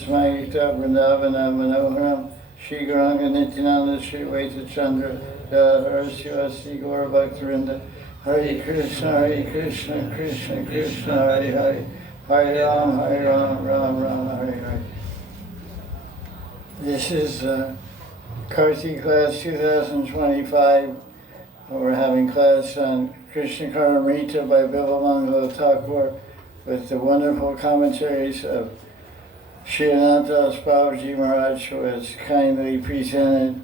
Smaita Vrindavana Manoharam Shri Gauranga Nityananda Shri Vaita Chandra Har Shiva Shri Gaura Bhaktarinda Hare Krishna Krishna Krishna Hare Hare Hare Ram Ram Hare Hare. This is Kartik class 2025. We're having class on Krishna Karnamrita by Bimalmangala Thakur with the wonderful commentaries of Sri Ananta Babaji Maharaj, who has kindly presented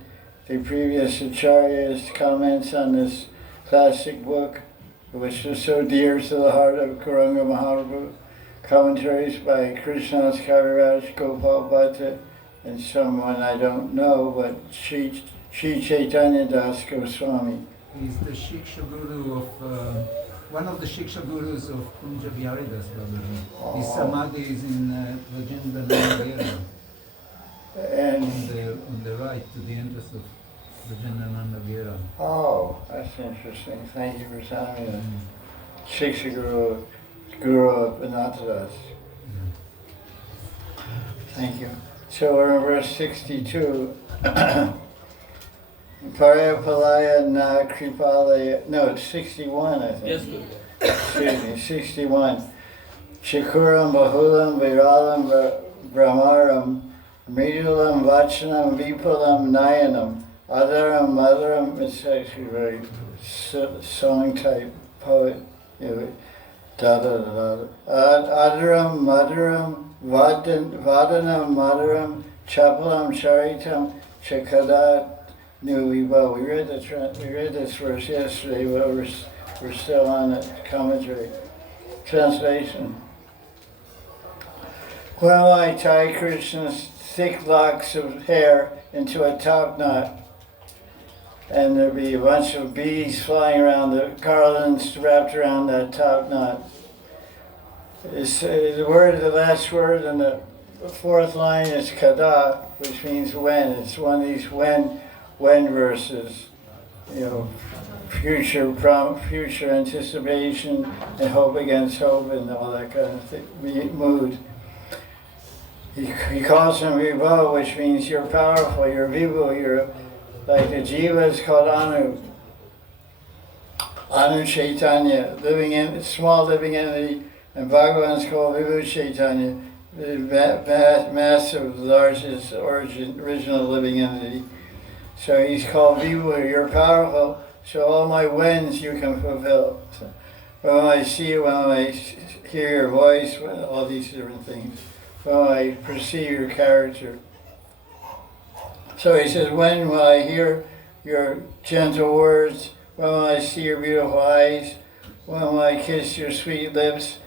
the previous Acharya's comments on this classic book, which is so dear to the heart of Gauranga Mahaprabhu. Commentaries by Krishna's Kaviraj, Gopal Bhatta, and someone I don't know, but Sri Chaitanya Das Goswami. He's the Shiksha Guru of, one of the Shiksha Gurus of Kunja Biharidas Babaji. His Samadhi is in Rajendra Nandagera. And on the right to the entrance of Rajendra Nandagera. Oh, that's interesting. Thank you for telling me that. Shiksha Guru of Ananta. Thank you. So we're in verse 62. Parayapalaya na kripalaya. No, it's 61, I think. Yes, good. Excuse me, 61. Chikuram bahulam viralam brahmaram mridulam vachanam vipulam nayanam adaram madaram. It's actually very song type poet. Da da da da. Adaram madaram vadanam madaram chapalam charitam chakadat. We read this verse yesterday, but we're still on it. Commentary. Translation. When I tie Krishna's thick locks of hair into a top knot, and there'll be a bunch of bees flying around, the garlands wrapped around that top knot. It's, the last word in the fourth line is kada, which means when. It's one of these when verses, future anticipation and hope against hope and all that kind of thing, mood. He calls him Vibha, which means you're powerful, you're Vibhu, you're like the Jiva is called Anu Chaitanya, small living entity, and Bhagavan is called Vibhu Chaitanya, the massive, largest original living entity. So he's called Vibhu, you're powerful, so all my whens you can fulfill. So when I see you, when I hear your voice, all these different things, when I perceive your character. So he says, when will I hear your gentle words, when will I see your beautiful eyes, when will I kiss your sweet lips,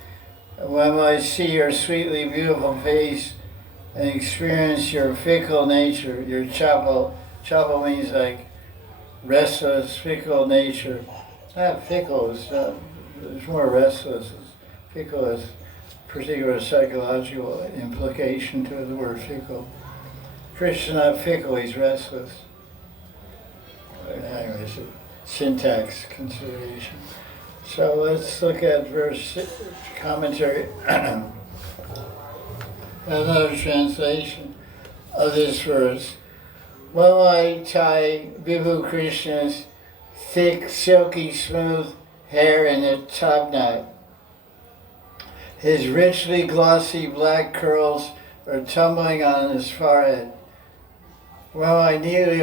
when will I see your sweetly beautiful face and experience your fickle nature, your chapel. Chapel means like restless, fickle nature. Not fickle, it's more restless. Fickle is particular psychological implication to the word fickle. Krishna is not fickle, he's restless. Anyways, syntax consideration. So let's look at verse commentary. Another translation of this verse. When I tie Vibhu Krishna's thick, silky, smooth hair in a top knot, his richly glossy black curls are tumbling on his forehead. When I neatly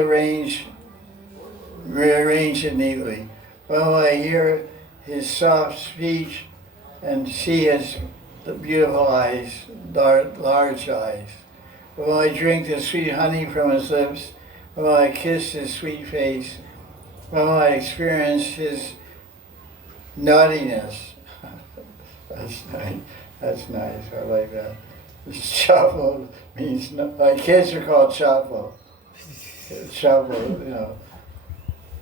rearrange it neatly. When I hear his soft speech and see his beautiful eyes, large eyes. When I drink the sweet honey from his lips, when I kiss his sweet face, when I experience his naughtiness. That's nice. That's nice. I like that. Chapo means, my kids are called Chapo. Chapo,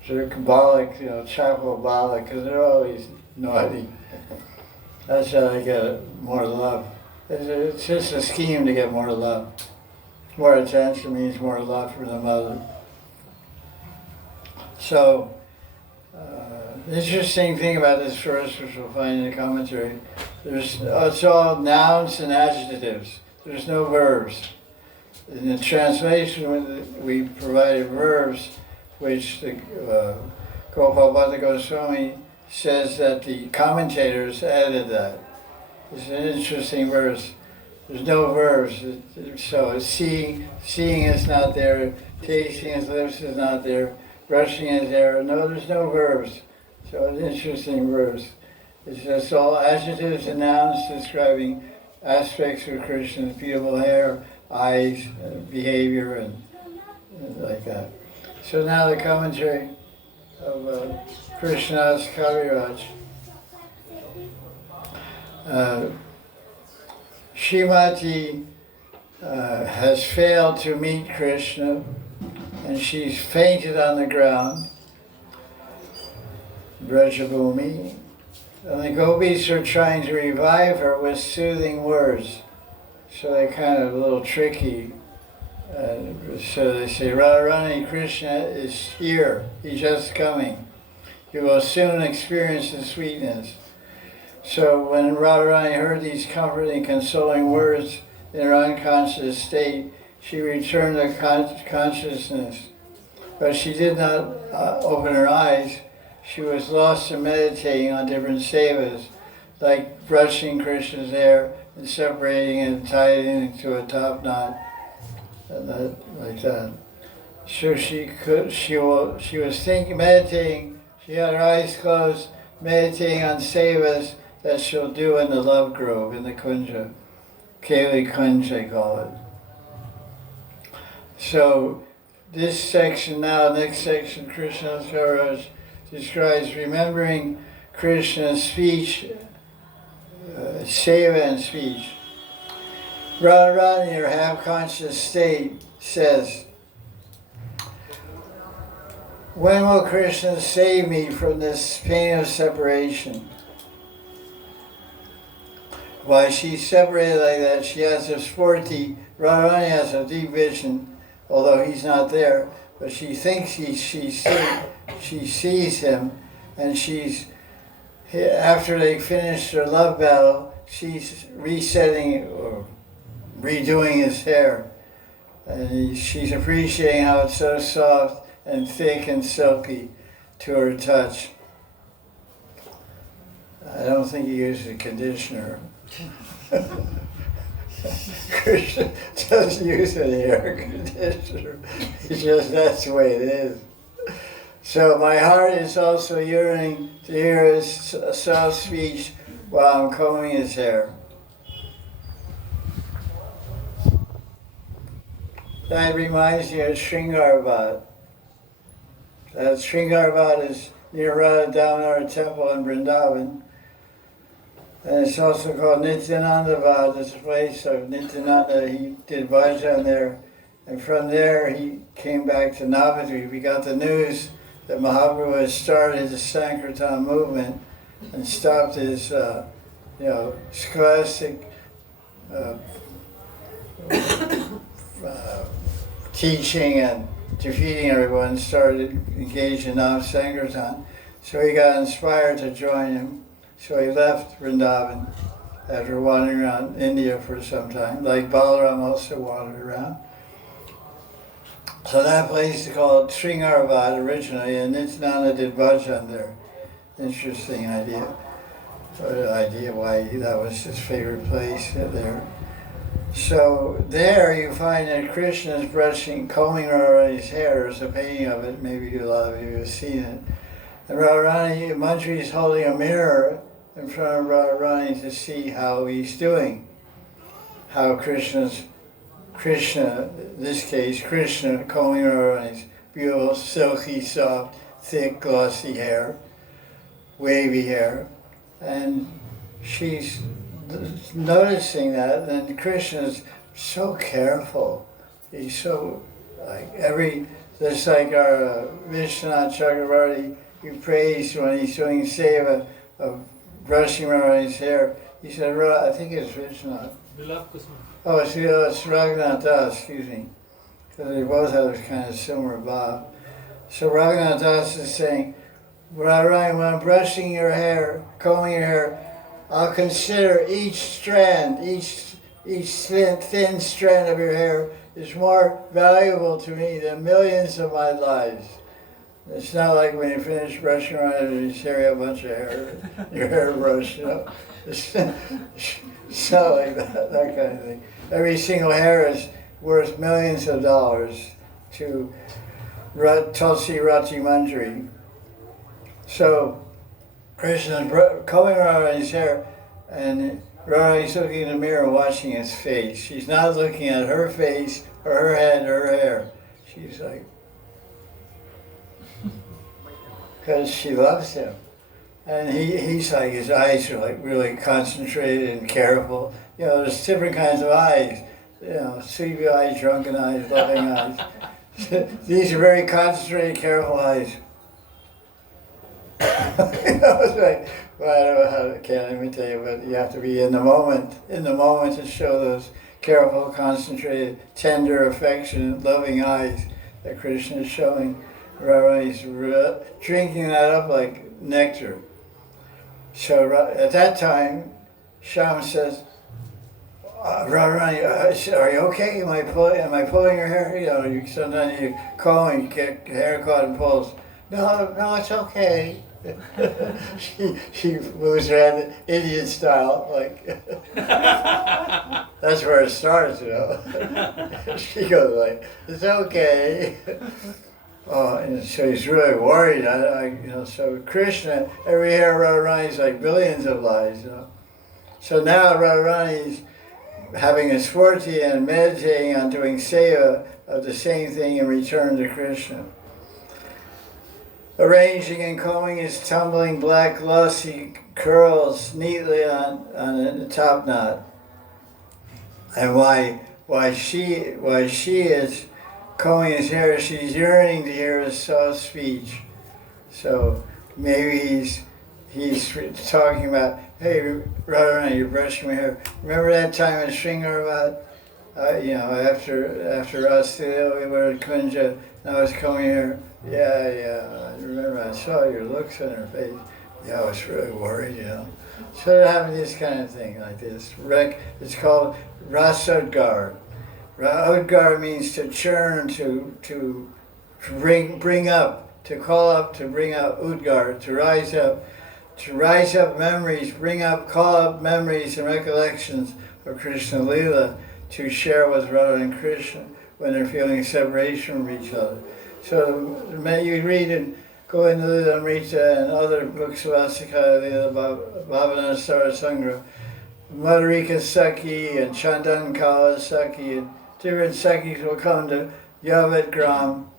they're symbolic, Chapo-bolic, because they're always naughty. That's how they get more love. It's just a scheme to get more love. More attention means more love for the mother. So, the interesting thing about this verse, which we'll find in the commentary, it's all nouns and adjectives. there's no verbs. In the translation, we provided verbs, which the Gopal Goswami says that the commentators added that. It's an interesting verse. There's no verbs, so seeing is not there, tasting his lips is not there, brushing his hair. No, there's no verbs. So it's an interesting verse. It's just all adjectives and nouns describing aspects of Krishna's beautiful hair, eyes, behavior, and like that. So now the commentary of Krishna's Kaviraj. Shrimati has failed to meet Krishna, and she's fainted on the ground, Brajabhumi, and the gopis are trying to revive her with soothing words. So they're kind of a little tricky. So they say, Radharani, Krishna is here, he's just coming. You will soon experience the sweetness. So when Radharani heard these comforting, consoling words in her unconscious state, she returned to consciousness. But she did not open her eyes. She was lost in meditating on different sevas, like brushing Krishna's hair and separating it and tying it into a top knot, and like that. So she was thinking, meditating. She had her eyes closed, meditating on sevas that she'll do in the love grove, in the kunja. Kali Kunj, they call it. So this section now, next section, Krishna's Kaviraj, describes remembering Krishna's speech, seva and speech. Radharani, in her half-conscious state, says, when will Krishna save me from this pain of separation? Why she's separated like that, she has a sporty, Radharani has a deep vision, although he's not there, but she thinks she sees him, and after they finish their love battle, she's resetting or redoing his hair. And she's appreciating how it's so soft and thick and silky to her touch. I don't think he uses a conditioner. Krishna doesn't use any air conditioner. It's just, that's the way it is. So my heart is also yearning to hear his soft speech while I'm combing his hair. That reminds me of Sringarvad. That Sringarvad is near Radha Damodar Temple in Vrindavan. And it's also called Nityanandavad. It's a place of Nityananda. He did bhajan there. And from there he came back to Navadvip. We got the news that Mahaprabhu had started the Sankirtan movement and stopped his scholastic teaching and defeating everyone, and started engaged in Nam Sankirtan. So he got inspired to join him. So he left Vrindavan after wandering around India for some time, like Balaram also wandered around. So that place is called Sringarvad originally, and Nityananda did bhajan there. Interesting idea. Why that was his favorite place there. So there you find that Krishna is combing Radharani's hair. There's a painting of it, maybe a lot of you have seen it. And Radharani, Mantri is holding a mirror in front of Radharani to see how he's doing. How Krishna, in this case, Krishna combing Radharani's beautiful, silky, soft, thick, glossy hair, wavy hair. And she's noticing that, and Krishna's so careful. He's so, just like our Vishwanath Chakravarti, he praised when he's doing seva of brushing around his hair. He said, I think it's Vishwanath. Oh, it's Raghunath Das, excuse me. Because they both have this kind of similar bob. So Raghunath Das is saying, when I'm brushing your hair, combing your hair, I'll consider each strand, each each thin strand of your hair is more valuable to me than millions of my lives. It's not like when you finish brushing around it and you carry a bunch of hair, your hairbrush, you know. It's not like that kind of thing. Every single hair is worth millions of dollars to Tulsi Rati Manjari. So Krishna's combing Radharani's hair, and Radharani's looking in the mirror watching his face. She's not looking at her face or her head or her hair. She's like, because she loves him. And he's like, his eyes are like really concentrated and careful. You know, there's different kinds of eyes. You know, sleepy eyes, drunken eyes, loving eyes. These are very concentrated, careful eyes. You know, it's like, well, I don't know how to, can't imitate it, but you have to be in the moment to show those careful, concentrated, tender, affectionate, loving eyes that Krishna is showing. Radharani's drinking that up like nectar. So at that time, Shyam says, Radharani, are you okay? Am I pulling your hair? You know, sometimes you comb and you get hair caught and pulls. No, it's okay. she moves around Indian style, like that's where it starts, you know. She goes like, it's okay. Oh, and so he's really worried. You know, so Krishna, every hair Radharani's like billions of lives, you know. So now Radharani's having a swarti and meditating on doing seva of the same thing in return to Krishna. Arranging and combing his tumbling black glossy curls neatly on the top knot. And why she is combing his hair, she's yearning to hear his soft speech. So maybe he's talking about, hey, Radharani, you're brushing my hair. Remember that time in Sringarvat? You know, after us, we were at Kunja, and I was combing your hair. Yeah, I remember I saw your looks on her face. Yeah, I was really worried, you know. So they're having this kind of thing like this. It's called Rasadgar. Udgar means to churn, to bring up, to call up, to bring up. Udgar, to rise up memories, call up memories and recollections of Krishna Lila to share with Radha and Krishna when they're feeling separation from each other. So you read and go into Lila Amrita and other books about Sakaya Lila, Bhavana Sarasangra, Madhurika Saki and Chandan Kala Saki, and different Sakis will come to Yavat Gram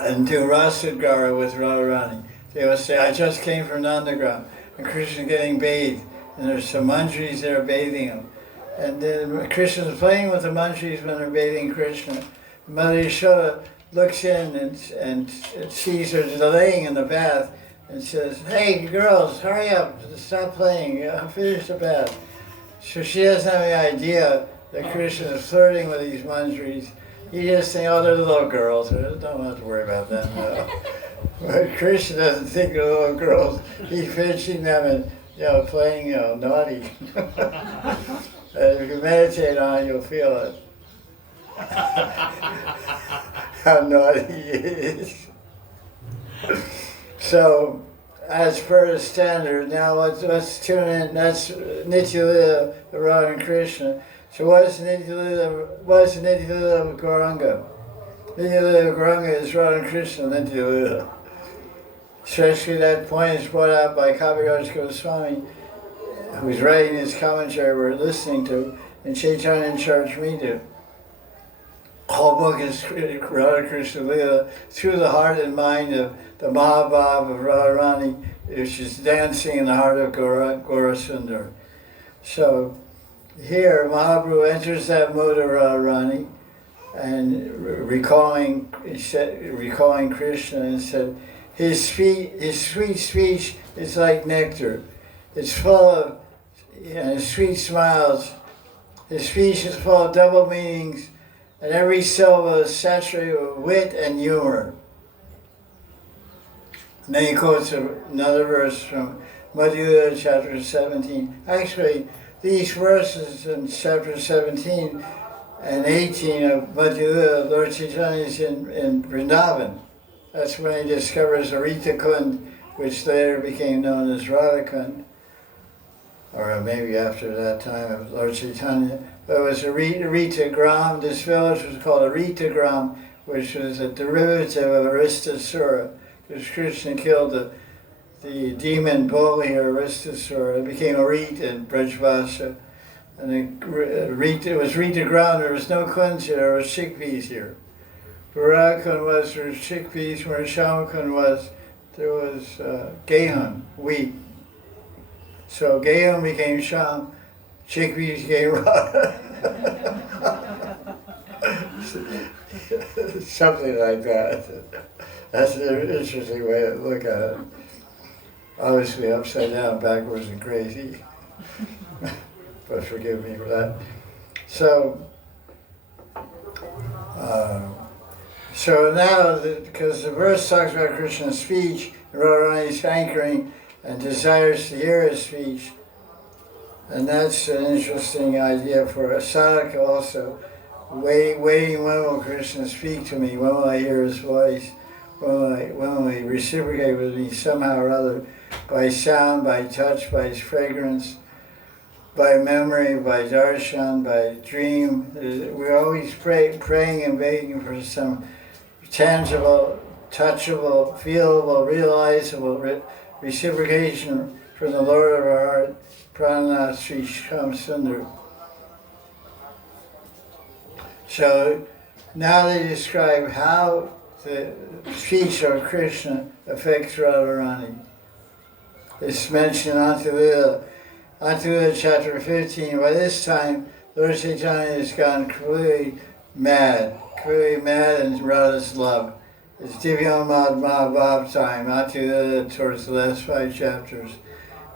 and do Rasadgara with Radharani. They will say, I just came from Nandagram, and Krishna's getting bathed, and there's some manjaris there bathing him. And then Krishna's playing with the manjaris when they're bathing Krishna. Mother Yashoda looks in and sees her delaying in the bath and says, hey girls, hurry up, stop playing, finish the bath. So she doesn't have any idea that Krishna is flirting with these manjaris. He just thinks, oh, they're little girls, don't have to worry about them. No. But Krishna doesn't think they're little girls. He's finishing them and playing naughty. And if you meditate on it, you'll feel it. How naughty he is. So, as per the standard, now let's tune in. That's Nitya Lila, Radha and Krishna. So what's Nitya Lila of Gauranga? Nitya Lila of Gauranga is Radha and Krishna, Nitya Lila. Especially that point is brought out by Kaviraj Goswami, who's writing his commentary we're listening to in Chaitanya Charitamrita. The whole book is Radha Krishna Lila through the heart and mind of the Mahabhav of Radharani, which is dancing in the heart of Gaurasundar. So here Mahaprabhu enters that mood of Radharani and recalling Krishna and said, his sweet speech is like nectar. It's full of sweet smiles. His speech is full of double meanings, and every syllable is saturated with wit and humor. And then he quotes another verse from Madhya chapter 17. Actually, these verses in chapter 17 and 18 of Madhya, Lord Chaitanya is in Vrindavan. That's when he discovers Arita Kund, which later became known as Radha Kund, or maybe after that time of Lord Chaitanya. But it was Arita Gram. This village was called Arita Gram, which was a derivative of Aristasura, because Krishna killed the demon bull here, Aristasura. It became Arit in Brajvasa. And it was Rita Gram. There was no kunds here, there was chickpeas here. Where Radhakund was, there was chickpeas. Where Shamakund was, there was Gehun, wheat. So Gehun became Sham, chickpeas became Radha. Something like that. That's an interesting way to look at it. Obviously upside down, backwards and crazy. But forgive me for that. So now, because the verse talks about Krishna's speech, Radharani's hankering and desires to hear his speech, and that's an interesting idea for a sadhaka also. Waiting, when will Krishna speak to me? When will I hear his voice? When will he reciprocate with me somehow or other, by sound, by touch, by his fragrance, by memory, by darshan, by dream? We're always praying and begging for some tangible, touchable, feelable, realizable reciprocation from the Lord of our heart, Prananath Sri Sham Sundar. So now they describe how the speech of Krishna affects Radharani. It's mentioned in Antulila chapter 15. By this time, Lord Chaitanya has gone completely mad in Radha's love. It's Divyam Mahabhav time, Antulila towards the last 5 chapters.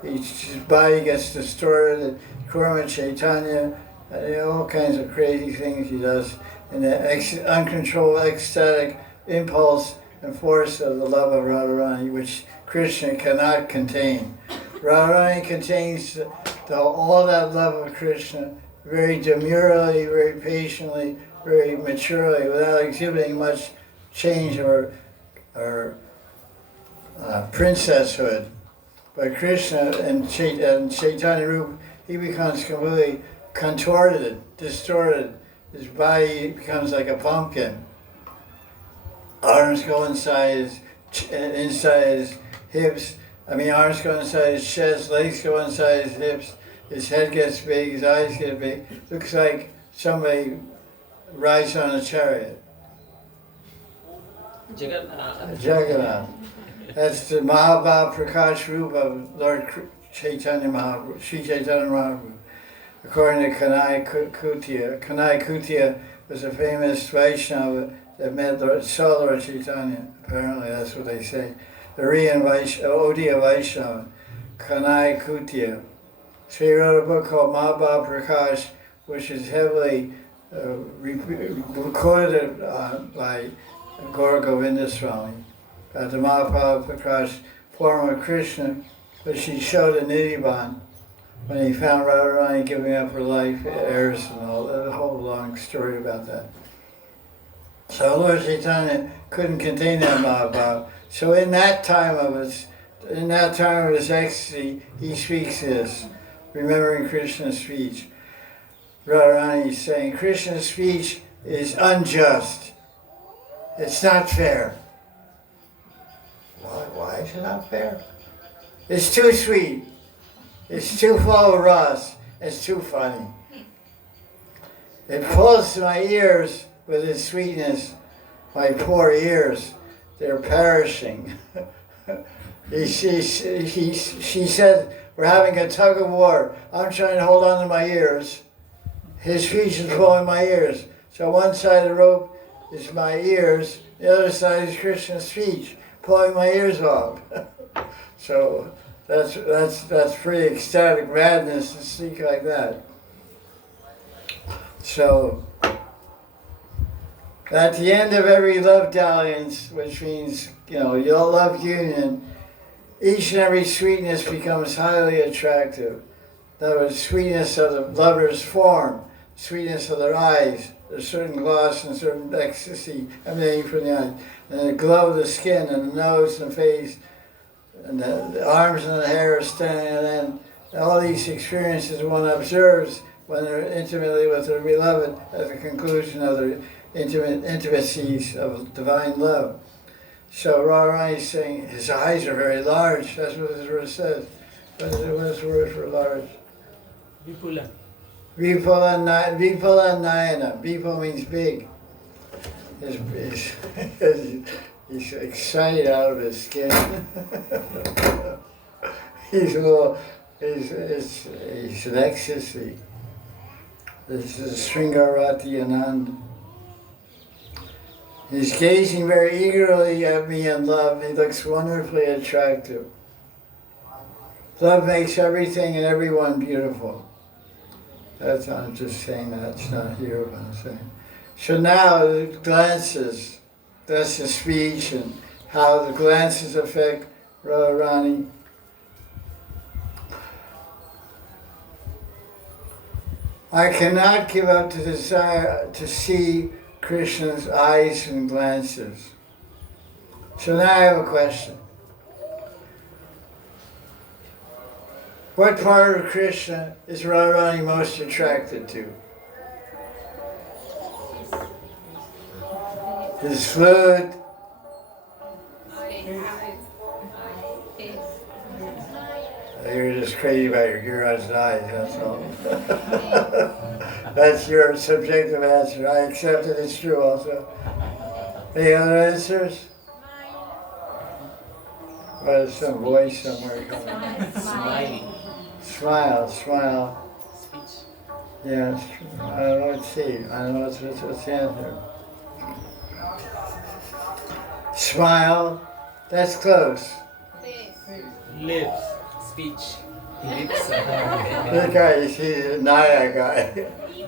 His body gets distorted, Kurma Chaitanya, all kinds of crazy things he does, and the uncontrolled ecstatic impulse and force of the love of Radharani, which Krishna cannot contain. Radharani contains all that love of Krishna very demurely, very patiently, very maturely, without exhibiting much change or princesshood. But Krishna and Chaitanya Rupa, he becomes completely contorted, distorted. His body becomes like a pumpkin. Arms go inside his hips. Arms go inside his chest, legs go inside his hips. His head gets big, his eyes get big. Looks like somebody rides on a chariot. Jagannath. That's the Mahabhav Prakash Rupa of Lord Chaitanya Mahaprabhu, Sri Chaitanya Mahaprabhu. According to Kanai Kutia. Kanai Kutia was a famous Vaishnava that saw Lord Chaitanya. Apparently that's what they say. The Aryan Odia Vaishnava, Kanai Kutia. So he wrote a book called Mahabhav Prakash, which is heavily recorded by Gaura Govindaswami. The Mahabhav Prakash, form of Krishna, which he showed in Nidhiban when he found Radharani giving up her life, heirs and all that, a whole long story about that. So Lord Chaitanya couldn't contain that Mahabhav. So in that time of his ecstasy, he speaks this, remembering Krishna's speech. Radharani is saying, Krishna's speech is unjust. It's not fair. Why is it not fair? It's too sweet. It's too full of ras. It's too funny. It pulls to my ears with its sweetness. My poor ears, they're perishing. She said, we're having a tug of war. I'm trying to hold on to my ears. His speech is pulling my ears. So one side of the rope is my ears, the other side is Krishna's speech, pulling my ears off. So that's pretty ecstatic madness to speak like that. So at the end of every love dalliance, which means, your love union, each and every sweetness becomes highly attractive. The sweetness of the lover's form, sweetness of their eyes, there's certain gloss and certain ecstasy emanating from the eyes, and the glow of the skin and the nose and the face, and the arms and the hair standing on end. All these experiences one observes when they're intimately with their beloved at the conclusion of their intimacies of divine love. So Radharani is saying his eyes are very large. That's what this verse says. What is the word for large? Vipula. Vipula Nayana. Vipula means big. He's excited out of his skin. He's an ecstasy. This is Sringarati Ananda. He's gazing very eagerly at me in love. He looks wonderfully attractive. Love makes everything and everyone beautiful. I'm just saying that, it's not here, but I'm saying. So now the glances, that's the speech and how the glances affect Radharani. I cannot give up the desire to see Krishna's eyes and glances. So now I have a question. What part of Krishna is Radharani most attracted to? His flute. You're just crazy about your Gira's eyes, that's all. That's your subjective answer. I accept it, it's true also. Any other answers? Well, there's some voice somewhere coming. Smiling. Smile. Speech. Yeah, I don't know what to see. I don't know what's the answer. Smile. That's close. Lips. Speech. Lips. This guy, you see, the Naya guy.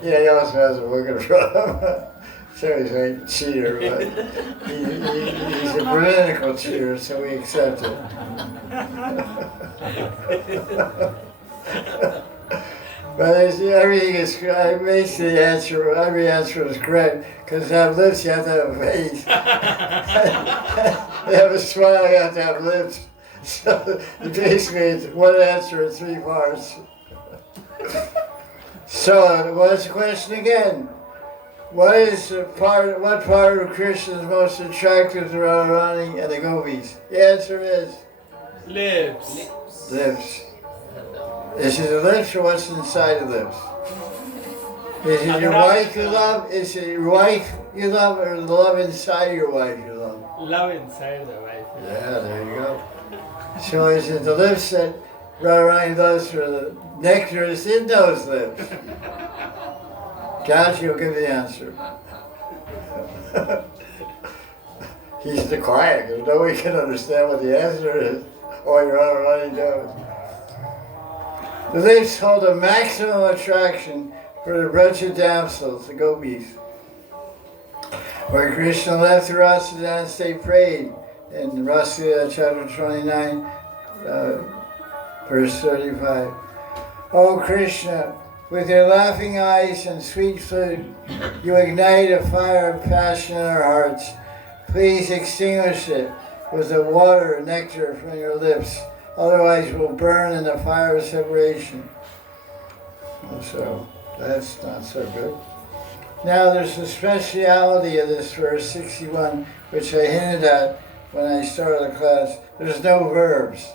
Yeah, he also has a book in front of him. So he's a cheater, but he's a political cheater, so we accept it. But everything is basically the answer. Every answer is correct because to have lips, you have to have a face. To have a smile, you have to have lips. So basically, it's one answer in three parts. So, what's the question again? What part of Krishna is most attractive to Radharani and the gopis? The answer is Lips. lips. Is it the lips or what's inside the lips? Is it your wife you love? Is it your wife you love or the love inside your wife you love? Love inside the wife. Yeah, there you go. So is it the lips that Radharani loves or the nectar is in those lips? Kashi will give the answer. He's the quiet because nobody can understand what the answer is. Oh, you're already knows. The lips hold a maximum attraction for the wretched damsels, the gopis. Where Krishna left the Rasa dance, they prayed in Rasa chapter 29, verse 35. Oh Krishna, with your laughing eyes and sweet flute, you ignite a fire of passion in our hearts. Please extinguish it with the water and nectar from your lips. Otherwise we'll burn in the fire of separation. So that's not so good. Now there's the speciality of this verse 61, which I hinted at when I started the class. There's no verbs.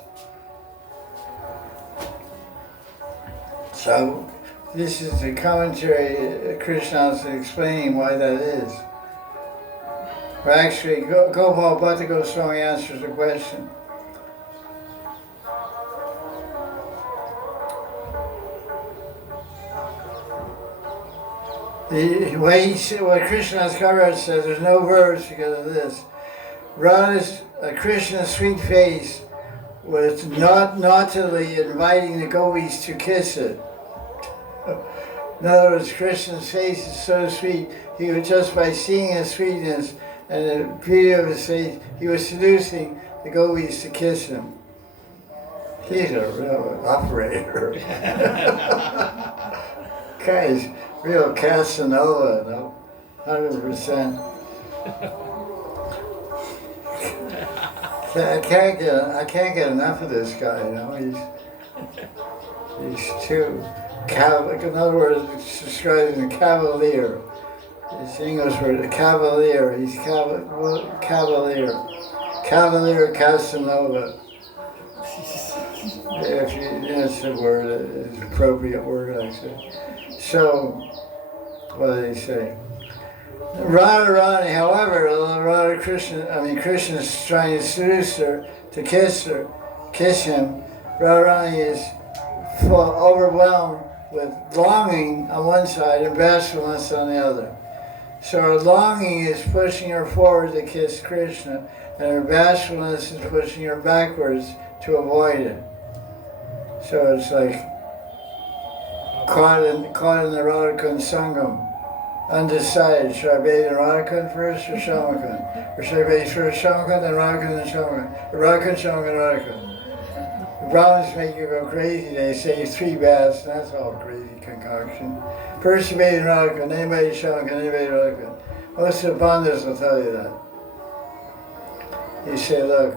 So this is the commentary Krishna is explaining why that is. But actually, Gopal Bhatta Goswami answers the question. What Krishna's Maharaj says, there's no verbs because of this. Radha's Krishna's sweet face was naughtily inviting the gopis to kiss it. In other words, Krishna's face is so sweet, he was just by seeing his sweetness and the beauty of his face, he was seducing the gopis to kiss him. He's a real operator. Guy's real Casanova, no? 100%. I can't get enough of this guy, you know. He's too in other words, it's described as a cavalier. It's the English word, a cavalier. He's cavalier. Cavalier Casanova. If that's the word, it's an appropriate word, actually. So, what do they say? Radharani, however, Krishna is trying to seduce her, to kiss him. Radharani is overwhelmed with longing on one side and bashfulness on the other. So her longing is pushing her forward to kiss Krishna, and her bashfulness is pushing her backwards to avoid it. So it's like caught in the Radhakund Sangam, undecided. Should I bathe in Radhakund first or Shamakund? Or should I bathe first Shamakund, then Radhakund, then Shamakund? Or Radhakund, Shamakund, Radhakund. The Brahmins make you go crazy. They say 3 baths, and that's all crazy concoction. First you bathe in Radhakund, then you bathe in Shamakund, then you bathe in Radhakund. Most of the Pandits will tell you that. You say, look,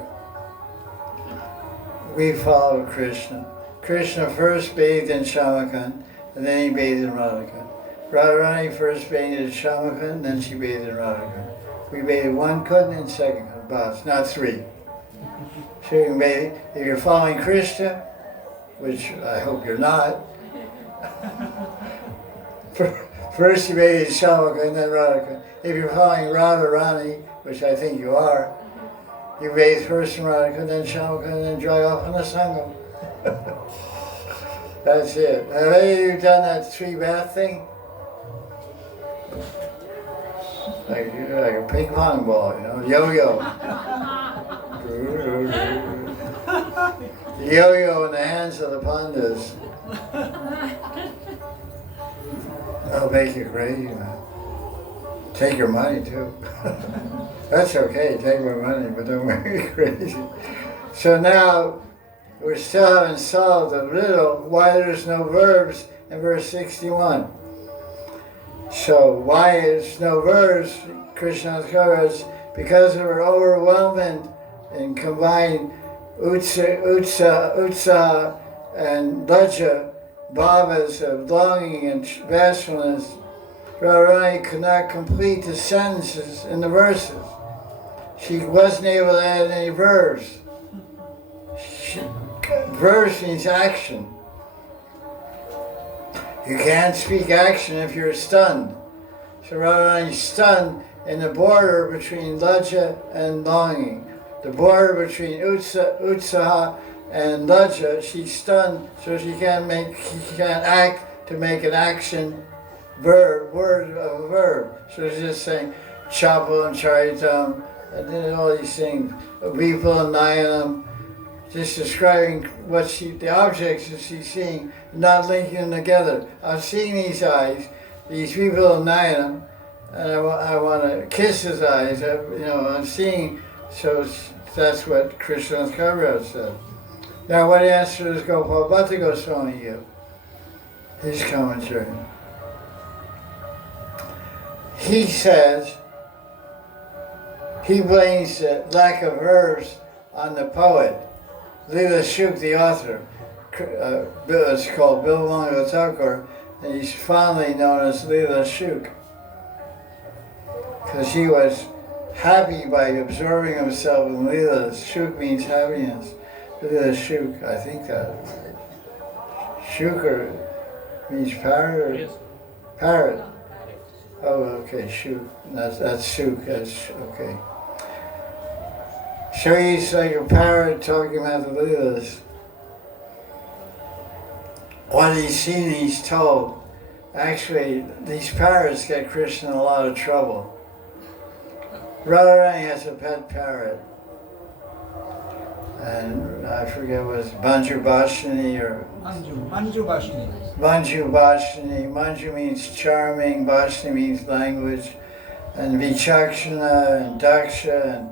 we follow Krishna. Krishna first bathed in Shamakund, and then he bathed in Radhakund. Radharani first bathed in Shamakund, then she bathed in Radhakund. We bathe in 1 kund and 2nd kund baths, not 3. So you can bathe, if you're following Krishna, which I hope you're not, first you bathe in Shamakund, then Radhakund. If you're following Radharani, which I think you are, you bathe first in Radhakund, then Shamakund, and then dry off in the Sangam. That's it. Have any of you done that 3 bath thing? Like a ping pong ball, you know, yo-yo. Yo-yo in the hands of the pandas. That'll make you crazy, man. Take your money too. That's okay, take my money, but don't make me crazy. So now, we still haven't solved the riddle why there's no verbs in verse 61. So why is no verbs, Krishna's Maharaj, because of her overwhelming and combined utsaha and lajja, bhavas of longing and bashfulness, Radharani could not complete the sentences in the verses. She wasn't able to add any verbs. Verse means action. You can't speak action if you're stunned. So Radharani is stunned in the border between lajja and longing. The border between utsaha and lajja, she's stunned, so she can't act to make an action word of a verb. So she's just saying chapel and charitam, and then all these things, vipul and nayanam, just describing the objects that she's seeing, not linking them together. I'm seeing these eyes, these people in Nayanam, and I want to kiss his eyes. I'm seeing. So that's what Krishna Kaviraj said. Now, what answer does Gopal Bhatta Goswami give? His commentary. He says he blames the lack of verbs on the poet. Leela Shuk, the author, is called Bilwango Thakur, and he's fondly known as Leela Shuk, because he was happy by absorbing himself in Leela. Shuk means happiness. Leela Shuk, I think that. Shukar means parrot or parrot. Oh, okay, Shuk. That's Shuk. That's okay. So he's like a parrot talking about the Leelas. What he's seen, he's told. Actually, these parrots get Krishna in a lot of trouble. Radharani has a pet parrot. And I forget what it's Manju Bashini or... Manju Bashini. Manju Bashini. Manju means charming, Bashini means language, and Vichakshana and Daksha and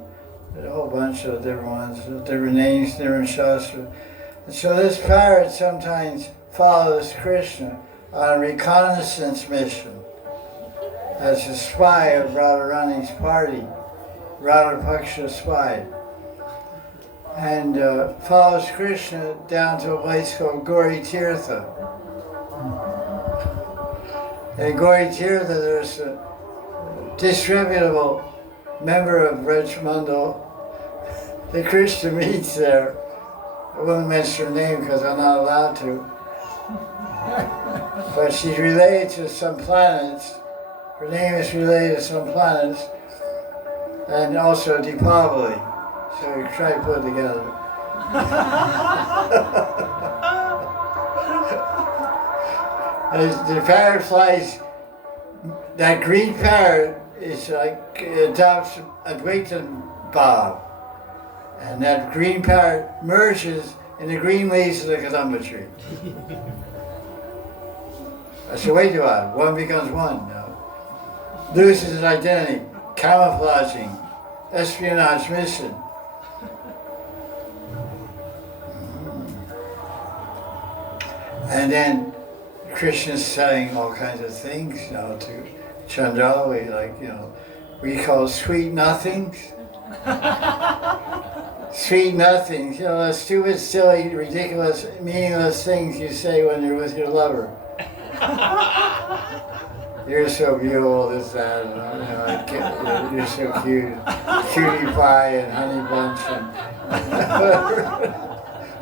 a whole bunch of different ones, different names, different shastra. So this parrot sometimes follows Krishna on a reconnaissance mission as a spy of Radharani's party, Radhapaksha spy, and follows Krishna down to a place called Gauri Tirtha. In Gauri Tirtha there's a disreputable member of Rajmandal that Krishna meets there. I won't mention her name because I'm not allowed to. But she's related to some planets. Her name is related to some planets. And also Deepavali. So we try to put it together. As the parrot flies, that green parrot is like adopts Advaita Bhav. And that green parrot merges in the green leaves of the kadamba tree. That's the way to it. One becomes one now. Loses its identity, camouflaging, espionage mission. And then Krishna's saying all kinds of things, to Chandrali, like, we call sweet nothings. Sweet nothings, the stupid, silly, ridiculous, meaningless things you say when you're with your lover. You're so beautiful, this, that, and you're so cute. Cutie pie and honey bunch and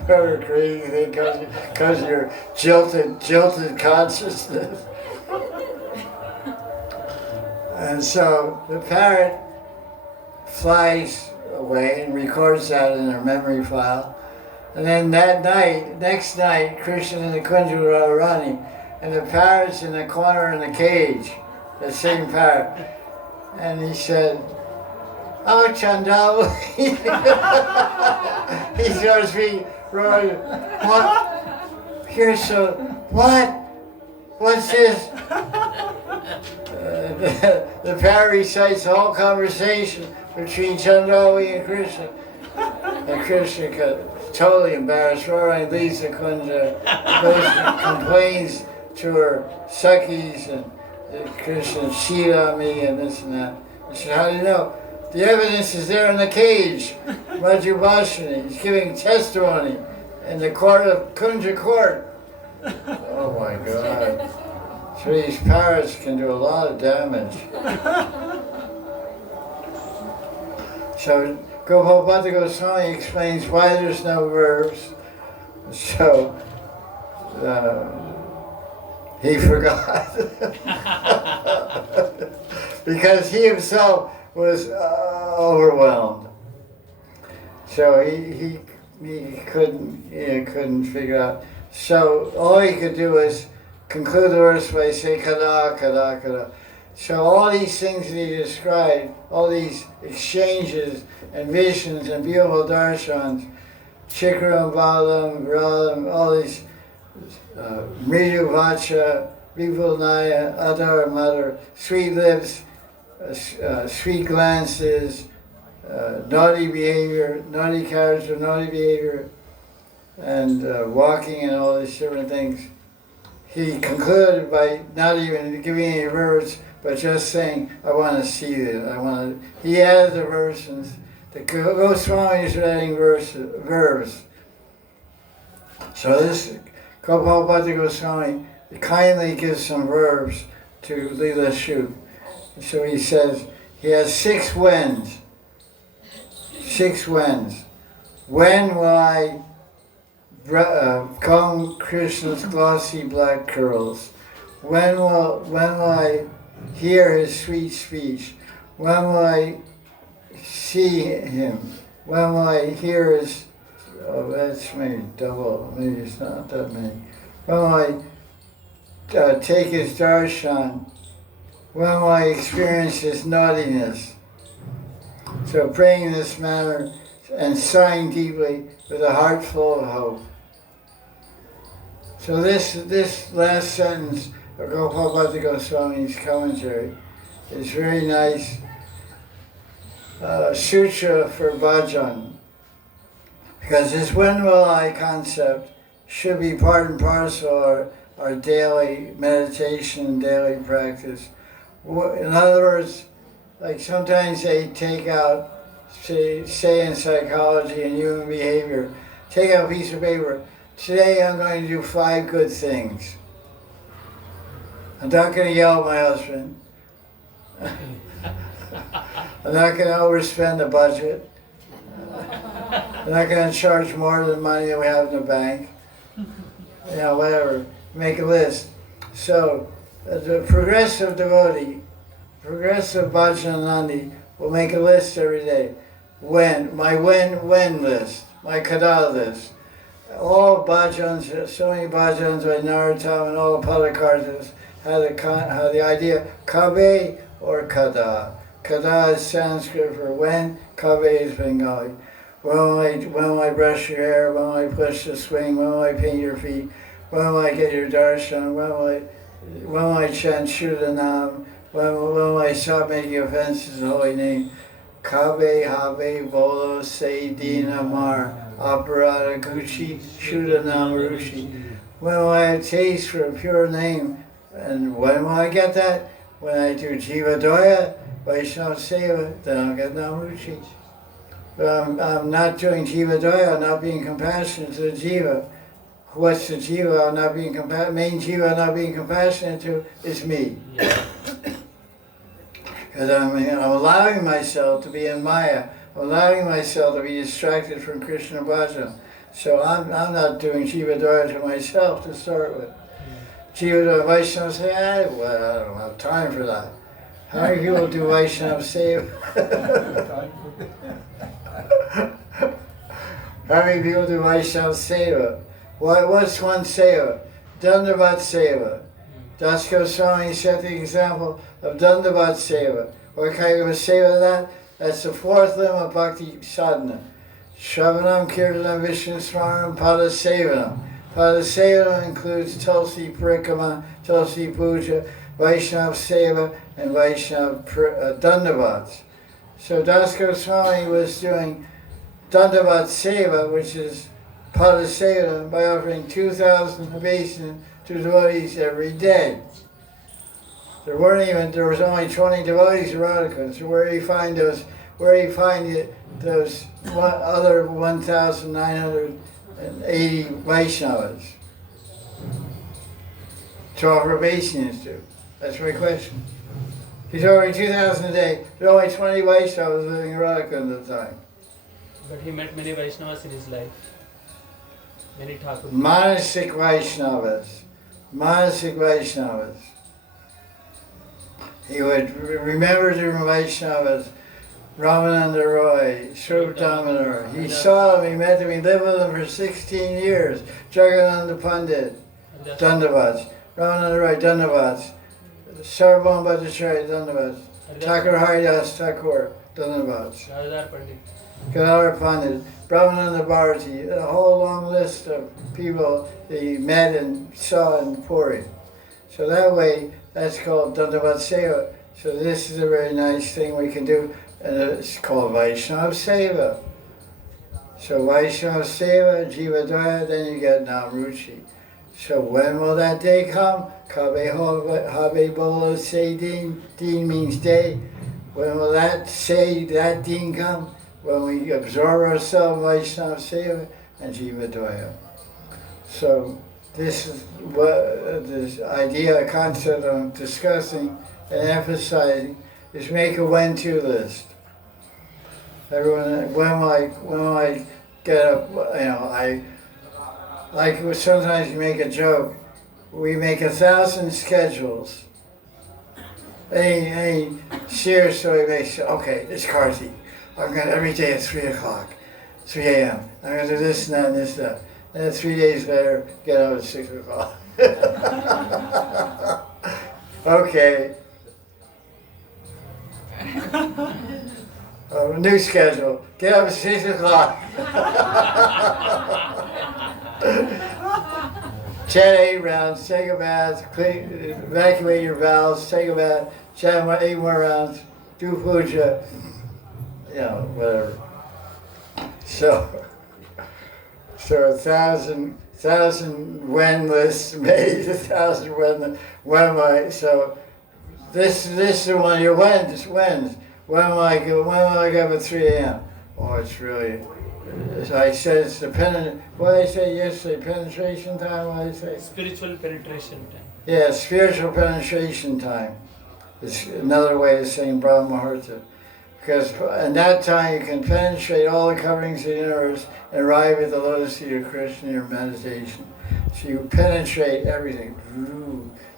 whatever crazy thing because of your jilted consciousness. And so the parrot flies away and records that in her memory file. And then next night, Krishna in the Kunja with Radharani, and the parrot's in the corner in the cage, the same parrot. And he said, "Oh, Chandal," he starts being right. What? Here, so what? What's this? The parrot recites the whole conversation between Chandrali and Krishna. And Krishna got totally embarrassed. Radharani leaves the kunja, goes, complains to her Sakhis, and Krishna cheated on me and this and that. I said, how do you know? The evidence is there in the cage. Majubhashini, he's giving testimony in the court of Kunja court. Oh my God. So these parrots can do a lot of damage. So Gopal Goswami explains why there's no verbs. So he forgot. Because he himself was overwhelmed. So he couldn't figure out. So all he could do was conclude the verse by saying kada, kada, kada. So all these things that he described, all these exchanges and visions and beautiful darshans, Chikram, Balam, Ralam, all these Mridu Vacha, Vipulnaya, Adar, Mother, sweet lips, sweet glances, naughty behavior, naughty character, naughty behavior, and walking and all these different things. He concluded by not even giving any verbs, but just saying, I want to see it. He added the verses. The Goswamis are adding verbs. So this Gopal Goswami kindly gives some verbs to Leela Shuk. So he says, he has 6 whens. 6 whens. When will I comb Krishna's glossy black curls? When will I hear his sweet speech? When will I see him? When will I hear his... Oh, that's maybe double. Maybe it's not that many. When will I take his darshan? When will I experience his naughtiness? So praying in this manner and sighing deeply with a heart full of hope. So this last sentence of Gopal Goswami's commentary is very nice sutra for bhajan. Because this when will I concept should be part and parcel of our daily meditation, daily practice. In other words, like sometimes they take out, say in psychology and human behavior, take out a piece of paper. Today I'm going to do 5 good things. I'm not going to yell at my husband. I'm not going to overspend the budget. I'm not going to charge more than the money that we have in the bank. You know, whatever. Make a list. So, the progressive devotee, progressive bhajanandi will make a list every day. When list, my kada list. All bhajans, so many bhajans by Narottam and all the Padakartas had the idea, kabe or kada. Kada is Sanskrit for when, kabe is Bengali. When will I brush your hair? When will I push the swing? When will I paint your feet? When will I get your darshan? When will I chant Shuddhanam? When will I stop making offenses in the holy name? Kabe, Habe, Bolo, Se, Dina, Mar, Aparada, Gucci, Shuddhanam, Rushi. When will I have taste for a pure name? And when will I get that? When I do Jiva Doya, Vaishnava Seva, then I'll get Namruchi. But I'm not doing Jiva Doya, I'm not being compassionate to the Jiva. What's the Jiva I'm not being main Jiva I'm not being compassionate to is me. Because I'm allowing myself to be in Maya, I'm allowing myself to be distracted from Krishna Bhajan. So I'm not doing Jiva Doya to myself to start with. Jiva Doya, Vaishnava say, I don't have time for that. How many people do Vaishnava Seva? How many people do Vaishnava Seva? What's one Seva? Dandavat Seva. Das Goswami set the example of Dandavat Seva. What kind of a Seva that? That's the 4th limb of Bhakti Sadhana. Shravanam, Kirtanam, Vishnu Smaranam, Pada Sevanam. Pada Sevanam includes Tulsi Parikama, Tulsi Puja, Vaishnava Seva, and Vaishnava Dandavats. So Das Goswami was doing Dandavat Seva, which is Pada Seva, by offering 2,000 obeisances to devotees every day. There was only 20 devotees in Radhakund, so where do you find those other 1,980 Vaishnavas to offer obeisances to? That's my question. He's offering 2,000 a day. There are only 20 Vaishnavas living in Radhakund at the time. But he met many Vaishnavas in his life. Many Thakur. Manasik Vaishnavas. He would remember the Vaishnavas, Ramananda Roy, Swarup Damodar. He saw them, he met them, he lived with them for 16 years. Jagadananda Pandit, Dandavats. Ramananda Roy, Dandavats. Sarvabhauma Bhattacharya, Dandavats. Thakur Haridas Thakur, Dandavats. Gadadhar Pandit, Brahmananda Bharati, a whole long list of people that he met and saw in Puri. So that way, that's called Dandavat Seva. So this is a very nice thing we can do, and it's called Vaishnava Seva. So Vaishnava Seva, Jiva Daya, then you get Namruchi. So when will that day come? Kabe Bola Se Din. Din means day. When will that Din come? When we absorb ourselves, Vaishnava Seva and Jiva Daya. So this is what this idea, concept I'm discussing and emphasizing is make a when-to list. Everyone, when will I get up? Sometimes you make a joke. We make 1,000 schedules. Any serious story makes, okay, it's Karthi. I'm going to every day at 3 o'clock, 3 a.m. I'm going to do this and that and this and that. And then 3 days later, get up at 6 o'clock. Okay. New schedule. Get up at 6 o'clock. Chant 8 rounds, take a bath, evacuate your bowels, take a bath, chant 8 more rounds, do puja, whatever. So, So 1,000 when lists made, 1,000 when I, so this is one of your whens. When will I go up at 3 a.m.? Oh, it's really, as I said, it's the what did I say yesterday, penetration time, what did I say? Spiritual penetration time. Yeah, spiritual penetration time. It's another way of saying Brahma Muhurta. Because in that time you can penetrate all the coverings of the universe and arrive at the lotus feet of Krishna in your meditation. So you penetrate everything.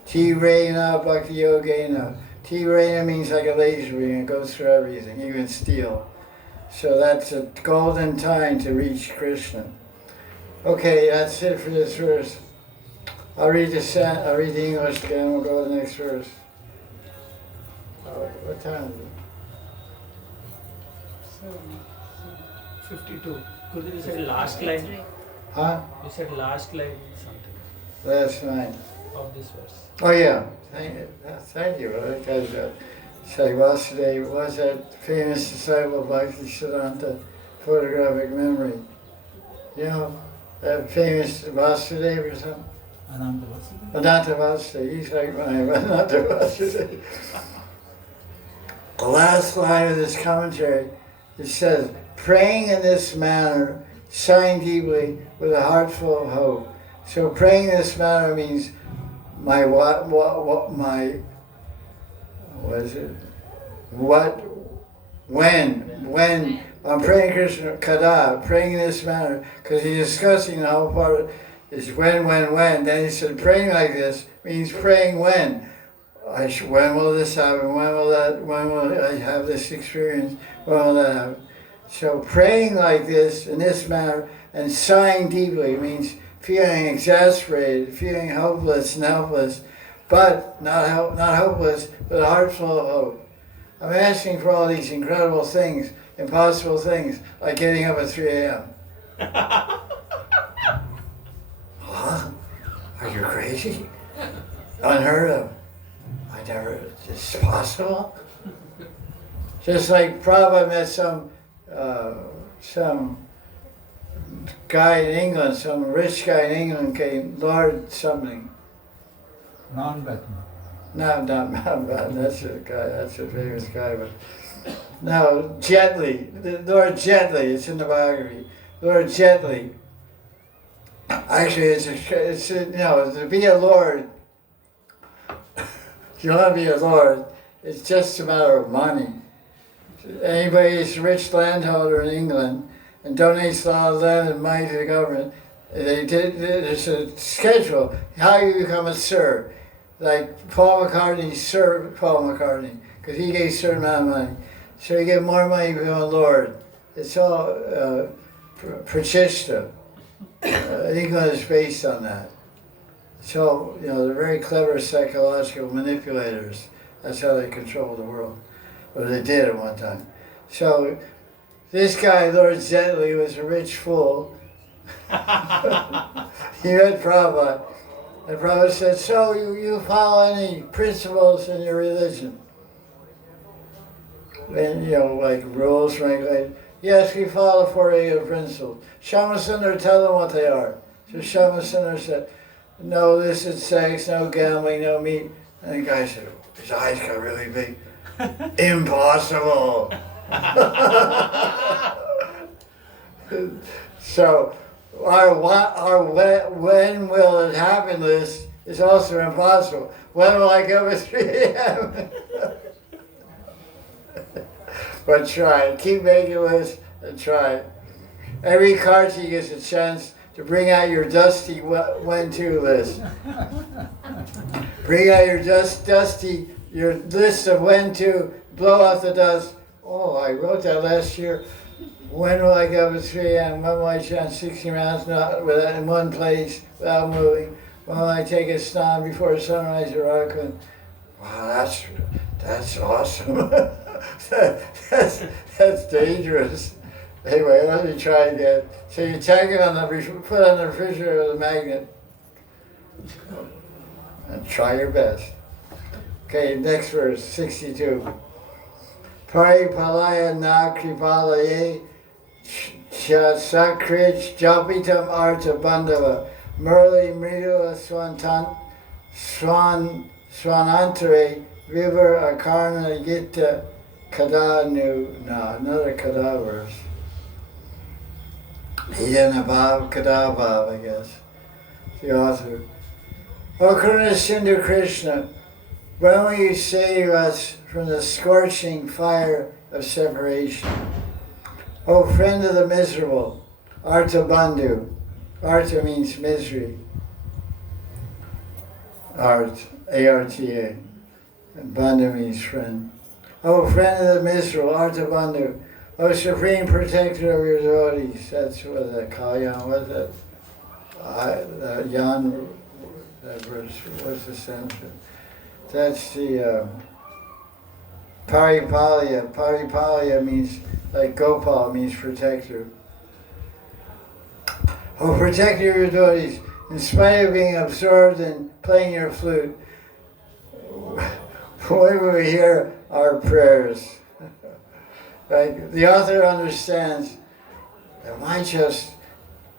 T-Rena Bhakti Yogena. T-Rena means like a laser beam, it goes through everything, even steel. So that's a golden time to reach Krishna. Okay, that's it for this verse. I'll read the English again, we'll go to the next verse. What time is it? 52. Could you said last line? Huh? You said last line something Last night. of this verse. Oh yeah, thank you. That guy's say Vasudeva was that famous disciple of Bhakti Siddhanta, photographic memory. You know, that famous Vasudeva or something? Ananta Vasudeva. Ananta Vasudeva, he's like my Ananta Vasudeva. The last line of this commentary, it says, praying in this manner, sighing deeply with a heart full of hope. So praying in this manner means when I'm praying Krishna Kada, praying in this manner, because he's discussing the whole part of is when. Then he said praying like this means praying when. When will this happen? When will I have this experience? When will that happen? So praying like this, in this manner, and sighing deeply means feeling exasperated, feeling hopeless and helpless, but not hopeless, but a heart full of hope. I'm asking for all these incredible things, impossible things, like getting up at 3 a.m. Huh? Are you crazy? Unheard of. It's possible? Just like Prabhupada met some guy in England, some rich guy in England came, Lord something. Non-Batman. No, not Madan, that's a famous guy, but no, Gently, Lord Gently, it's in the biography. Lord Gently. Actually, to be a Lord, if you want to be a Lord, it's just a matter of money. Anybody who's a rich landholder in England and donates a lot of land and money to the government, there's a schedule, how you become a Sir. Like Paul McCartney, Sir Paul McCartney, because he gave a certain amount of money. So you get more money to become a Lord. It's all Prachishta. England is based on that. So, they're very clever psychological manipulators. That's how they control the world. Or they did at one time. So, this guy, Lord Zetley, was a rich fool. He met Prabhupada. And Prabhupada said, so you follow any principles in your religion? And, like rules, regulations. Yes, we follow the 4 regular principles. Shamasundar, tell them what they are. So Shamasundar said, no illicit sex, no gambling, no meat. And the guy said, his eyes got really big. Impossible. So our when will it happen list is also impossible. When will I go at 3 a.m.? But try it. Keep making a list and try it. Every Karti gets a chance to bring out your dusty when-to list. Bring out your your list of when-to, blow off the dust. Oh, I wrote that last year. When will I go at 3 a.m.? When will I chant 60 rounds in one place without moving? When will I take a snan before sunrise or Rakun? Wow, that's awesome. that's dangerous. Anyway, let me try again. So you tack it on put on the refrigerator with a magnet, and try your best. Okay, next verse, 62. Paripalaya na kripalaye Sakrich Japitam Arta Bandava Murli Mridula Swanantare Vivar Akarna Gita Kadanu. No, another Kada verse. Yanabhav Kadabhav, I guess. The author. O Karuna Sindhu Krishna, when will you save us from the scorching fire of separation? O friend of the miserable, Arta Bandhu. Arta means misery. Art, A-R-T-A. And Bandhu means friend. O friend of the miserable, Arta Bandhu. O supreme protector of your devotees. That's what the Kalyan was. That Yan, that verse, what's the Sanskrit? That's the Paripalya. Paripalya means, like Gopal means protector. Oh, protector of your devotees, in spite of being absorbed in playing your flute, when we hear our prayers. Right? The author understands, am I just,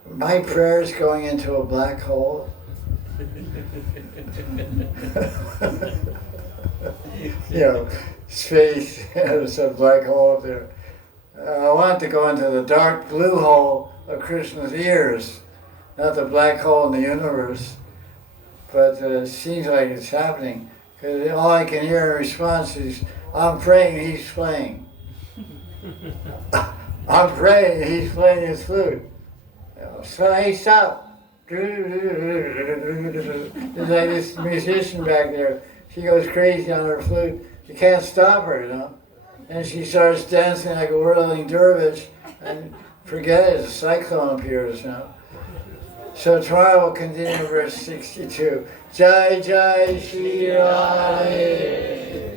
my prayers going into a black hole? You know, space, there's a black hole up there. I want to go into the dark blue hole of Krishna's ears, not the black hole in the universe. But it seems like it's happening, because all I can hear in response is, I'm praying, he's playing. I'm praying, he's playing his flute. So hey, stop. There's like this musician back there. She goes crazy on her flute. You can't stop her, you know. And she starts dancing like a whirling dervish, and forget it, a cyclone appears, you know. So tomorrow we'll continue verse 62. Jai Jai Sri Radhe.